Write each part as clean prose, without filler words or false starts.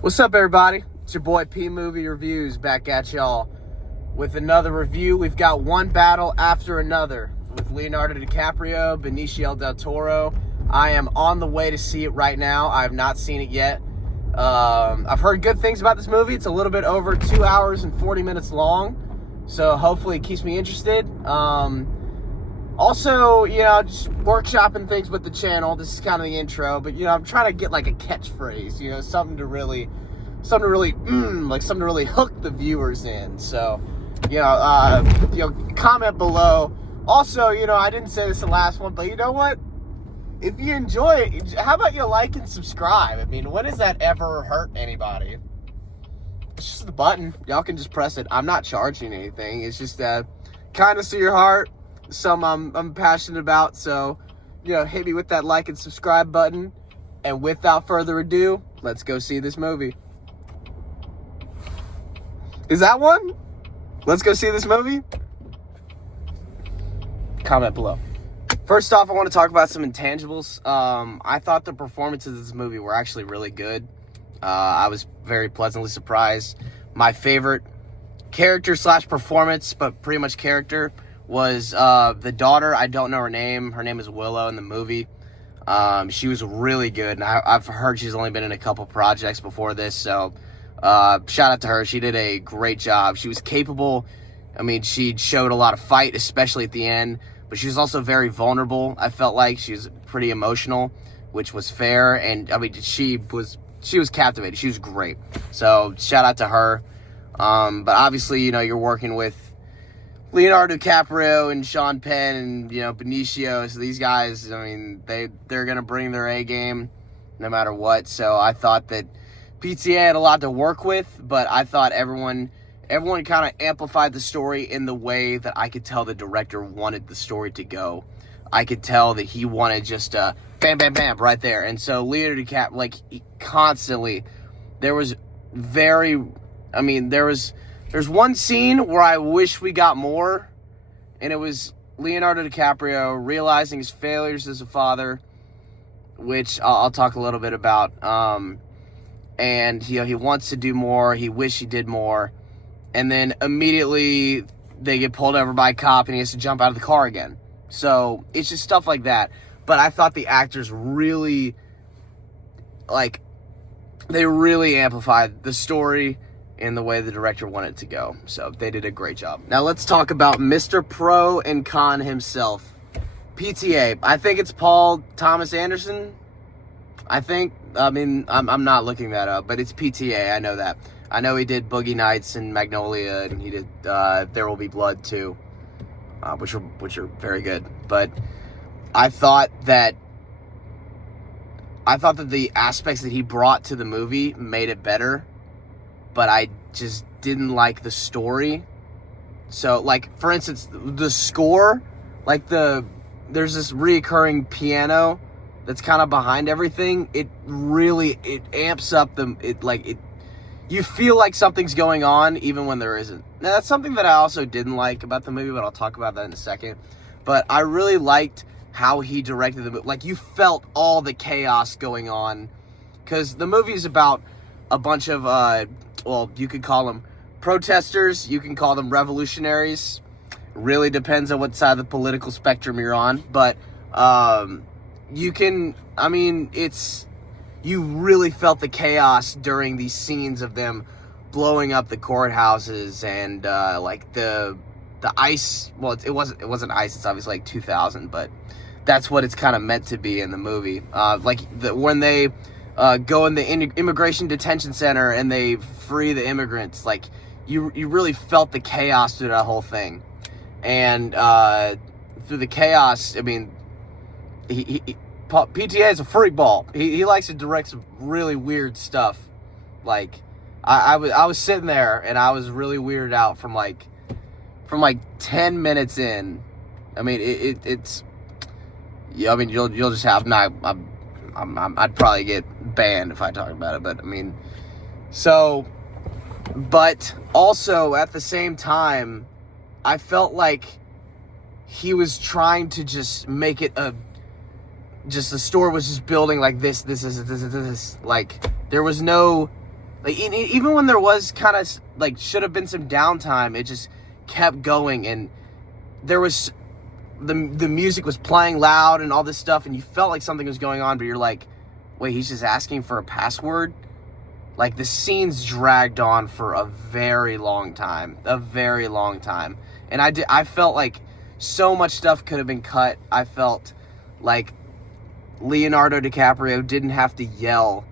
What's up, everybody? It's your boy P Movie Reviews back at y'all with another review. We've got one battle after another with Leonardo DiCaprio, Benicio del Toro. I am on the way to see it right now. I have not seen it yet. I've heard good things about this movie. It's a little bit over 2 hours and 40 minutes long, so hopefully it keeps me interested. Also, just workshopping things with the channel. This is kind of the intro, but I'm trying to get like a catchphrase, something to really hook the viewers in. So, comment below. Also, I didn't say this the last one, but you know what? If you enjoy it, how about you like and subscribe? I mean, when does that ever hurt anybody? It's just the button. Y'all can just press it. I'm not charging anything. It's just kindness to your heart. Some I'm passionate about, so hit me with that like and subscribe button. And without further ado, let's go see this movie. Is that one? Let's go see this movie. Comment below. First off, I want to talk about some intangibles. I thought the performances of this movie were actually really good. I was very pleasantly surprised. My favorite character / performance, but pretty much character, was the daughter. I don't know her name. Her name is Willow in the movie. She was really good, and I've heard she's only been in a couple projects before this, so shout out to her. She did a great job. She was capable. I mean, she showed a lot of fight, especially at the end, but she was also very vulnerable. I felt like she was pretty emotional, which was fair, and I mean, she was captivated. She was great. So shout out to her. But obviously, you're working with Leonardo DiCaprio and Sean Penn and, Benicio. So these guys, I mean, they're going to bring their A game no matter what. So I thought that PTA had a lot to work with, but I thought everyone kind of amplified the story in the way that I could tell the director wanted the story to go. I could tell that he wanted just bam, bam, bam right there. And so Leonardo DiCaprio, constantly, there's one scene where I wish we got more, and it was Leonardo DiCaprio realizing his failures as a father, which I'll talk a little bit about. And he wants to do more. He wished he did more, and then immediately they get pulled over by a cop, and he has to jump out of the car again. So it's just stuff like that. But I thought the actors really, they really amplified the story in the way the director wanted it to go. So they did a great job. Now let's talk about Mr. Pro and Con himself. PTA. I think it's Paul Thomas Anderson. I'm not looking that up, but it's PTA. I know that. I know he did Boogie Nights and Magnolia, and he did There Will Be Blood too, which are very good. But I thought that the aspects that he brought to the movie made it better, but I just didn't like the story. So, for instance, the score, there's this reoccurring piano that's kind of behind everything. It amps up you feel like something's going on even when there isn't. Now, that's something that I also didn't like about the movie, but I'll talk about that in a second. But I really liked how he directed the movie. You felt all the chaos going on, because the movie is about a bunch of, you could call them protesters, you can call them revolutionaries. Really depends on what side of the political spectrum you're on. But you really felt the chaos during these scenes of them blowing up the courthouses and the ice. Well, it wasn't ice. It's obviously 2000, but that's what it's kind of meant to be in the movie. When they go in the immigration detention center and they free the immigrants, you really felt the chaos through that whole thing. And through the chaos, I mean, PTA is a freak ball. He likes to direct some really weird stuff. I was sitting there and I was really weirded out from 10 minutes in. I mean, it's you'll just have I'd probably get banned if I talk about it, but I mean, but also at the same time, I felt like he was trying to just make it the story was just building like this. Like, there was no Like even when there was kind of like should have been some downtime, it just kept going, and there was the music was playing loud and all this stuff, and you felt like something was going on, but you're like, wait, he's just asking for a password? Like, the scenes dragged on for a very long time. And I felt like so much stuff could have been cut. I felt like Leonardo DiCaprio didn't have to yell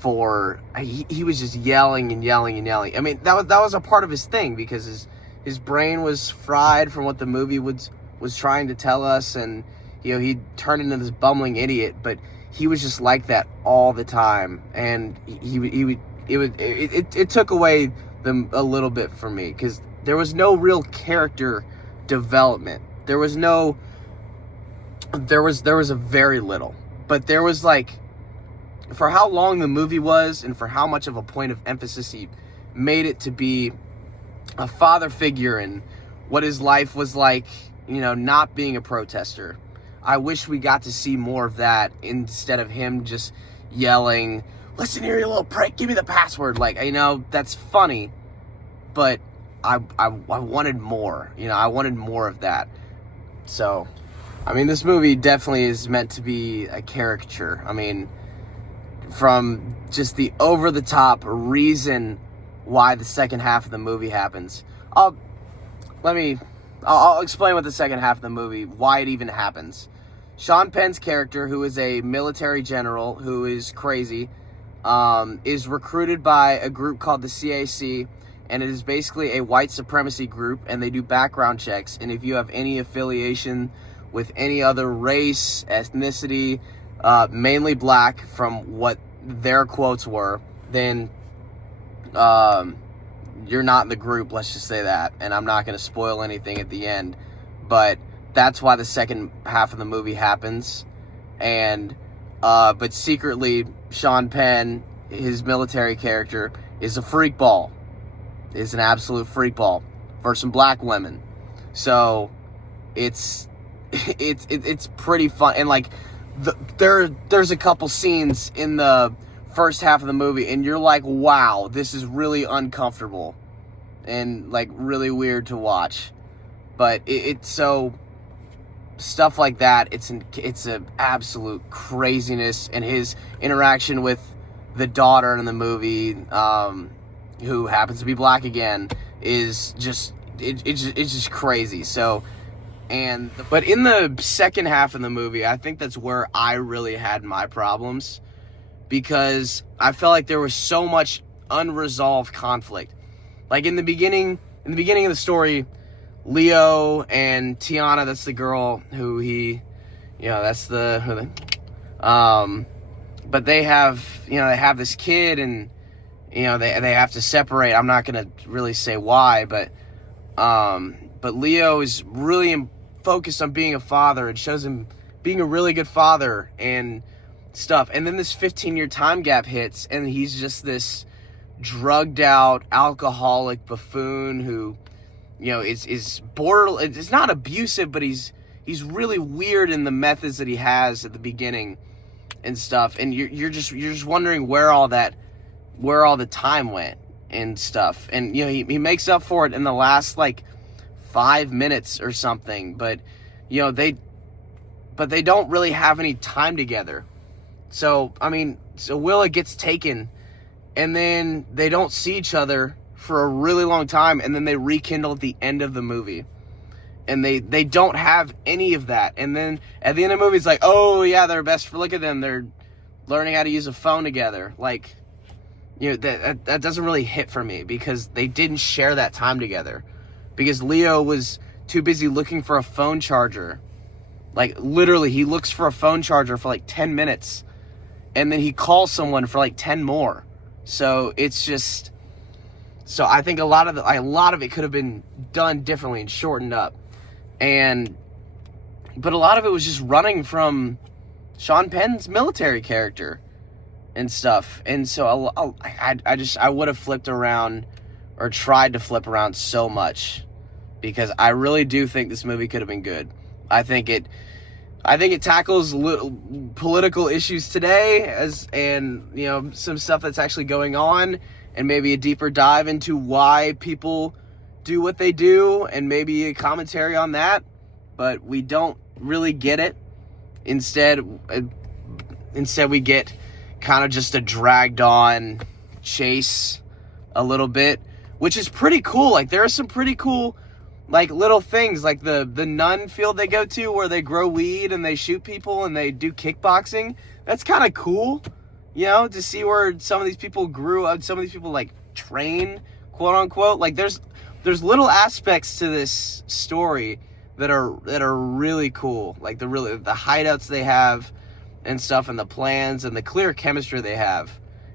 for... He was just yelling and yelling and yelling. I mean, that was a part of his thing, because his brain was fried from what the movie was trying to tell us, and, you know, he turned into this bumbling idiot, but he was just like that all the time, and it took away a little bit from me, because there was no real character development. There was a very little, but there was, like, for how long the movie was and for how much of a point of emphasis he made it to be a father figure and what his life was like, you know, not being a protester. I wish we got to see more of that instead of him just yelling, "Listen here, you little prick, give me the password." Like, you know, that's funny, but I wanted more. You know, I wanted more of that. So, I mean, this movie definitely is meant to be a caricature. I mean, from just the over-the-top reason why the second half of the movie happens. I'll explain what the second half of the movie, why it even happens. Sean Penn's character, who is a military general who is crazy, is recruited by a group called the CAC, and it is basically a white supremacy group, and they do background checks, and if you have any affiliation with any other race, ethnicity, mainly black, from what their quotes were, then you're not in the group, let's just say that. And I'm not going to spoil anything at the end, but that's why the second half of the movie happens. And but secretly, Sean Penn, his military character, is a freak ball, is an absolute freak ball for some black women. So it's pretty fun. And like there's a couple scenes in the first half of the movie, and you're like, wow, this is really uncomfortable and like really weird to watch. But it's so stuff like that. It's an absolute craziness, and his interaction with the daughter in the movie, who happens to be black again, is just it's just crazy. So. But in the second half of the movie, I think that's where I really had my problems, because I felt like there was so much unresolved conflict. Like in the beginning of the story, Leo and Tiana, that's the girl who but they have this kid, and they have to separate. I'm not going to really say why, but Leo is really focused on being a father, and shows him being a really good father and stuff. And then this 15-year time gap hits, and he's just this drugged out alcoholic buffoon who, is border. It's not abusive, but he's really weird in the methods that he has at the beginning and stuff. And you're just wondering where all the time went and stuff. And he makes up for it in the last 5 minutes or something, but they don't really have any time together. So Willa gets taken, and then they don't see each other for a really long time, and then they rekindle at the end of the movie, and they don't have any of that. And then at the end of the movie, it's like, oh yeah, they're best for, look at them, they're learning how to use a phone together. That doesn't really hit for me, because they didn't share that time together. Because Leo was too busy looking for a phone charger. Literally, he looks for a phone charger for 10 minutes. And then he calls someone for 10 more. So it's just... So I think a lot of it could have been done differently and shortened up. But a lot of it was just running from Sean Penn's military character and stuff. And so I would have flipped around, or tried to flip around so much, because I really do think this movie could have been good. I think I think it tackles political issues today, and some stuff that's actually going on, and maybe a deeper dive into why people do what they do, and maybe a commentary on that. But we don't really get it. Instead we get kind of just a dragged on chase a little bit, which is pretty cool. Like, there are some pretty cool like little things, like the nun field they go to where they grow weed and they shoot people and they do kickboxing. That's kind of cool, to see where some of these people grew up, some of these people like train, quote unquote. Like, there's little aspects to this story that are really cool. Like the hideouts they have and stuff, and the plans and the clear chemistry they have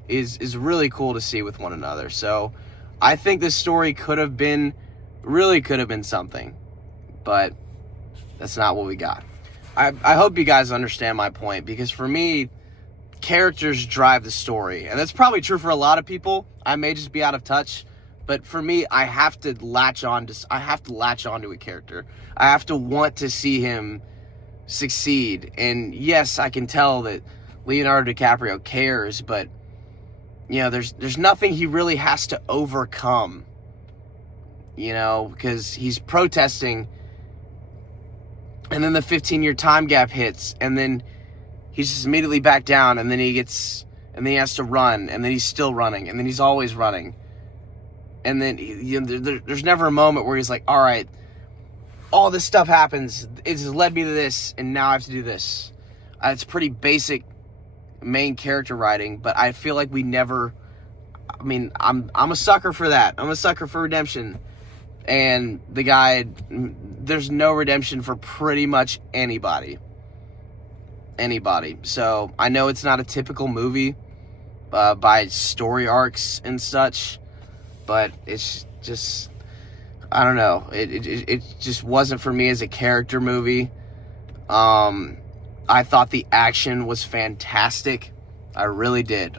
is really cool to see with one another. So I think this story could have been something, but that's not what we got. I hope you guys understand my point, because for me, characters drive the story, and that's probably true for a lot of people. I may just be out of touch, but for me, I have to latch on to a character. I have to want to see him succeed. And yes, I can tell that Leonardo DiCaprio cares, but there's nothing he really has to overcome. Because he's protesting, and then the 15-year time gap hits, and then he's just immediately back down, and then he has to run, and then he's still running, and then he's always running. And then there's never a moment where he's like, all right, all this stuff happens, it's led me to this, and now I have to do this. It's pretty basic main character writing, but I feel like I'm a sucker for that. I'm a sucker for redemption. And the guy, there's no redemption for pretty much anybody. So I know it's not a typical movie by story arcs and such, but it's just, I don't know. It just wasn't for me as a character movie. I thought the action was fantastic. I really did.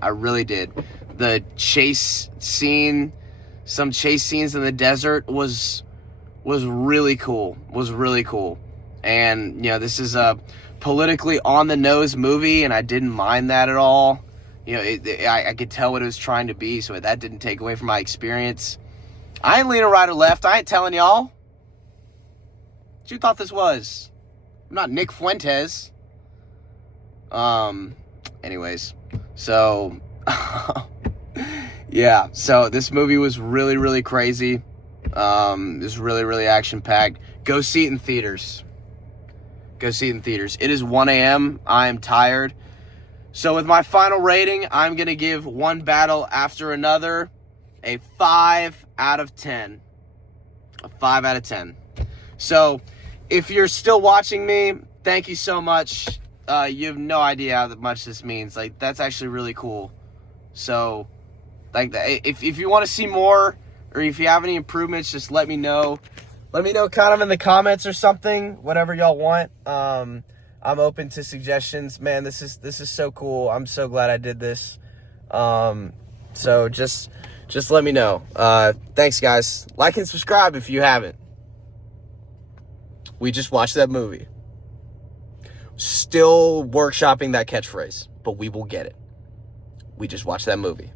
The chase scene, some chase scenes in the desert was really cool. And this is a politically on the nose movie, and I didn't mind that at all. I could tell what it was trying to be, so that didn't take away from my experience. I ain't leaning right or left. I ain't telling y'all. What you thought this was? I'm not Nick Fuentes. Anyways, so yeah, so this movie was really, really crazy. It was really, really action-packed. Go see it in theaters. It is 1 a.m. I am tired. So with my final rating, I'm going to give One Battle After Another a 5 out of 10. A 5 out of 10. So if you're still watching me, thank you so much. You have no idea how much this means. Like, that's actually really cool. So, like, if you want to see more, or if you have any improvements, just let me know. Let me know kind of in the comments or something, whatever y'all want. I'm open to suggestions. Man, this is so cool. I'm so glad I did this. So just let me know. Thanks, guys. Like and subscribe if you haven't. We just watched that movie. Still workshopping that catchphrase, but we will get it. We just watched that movie.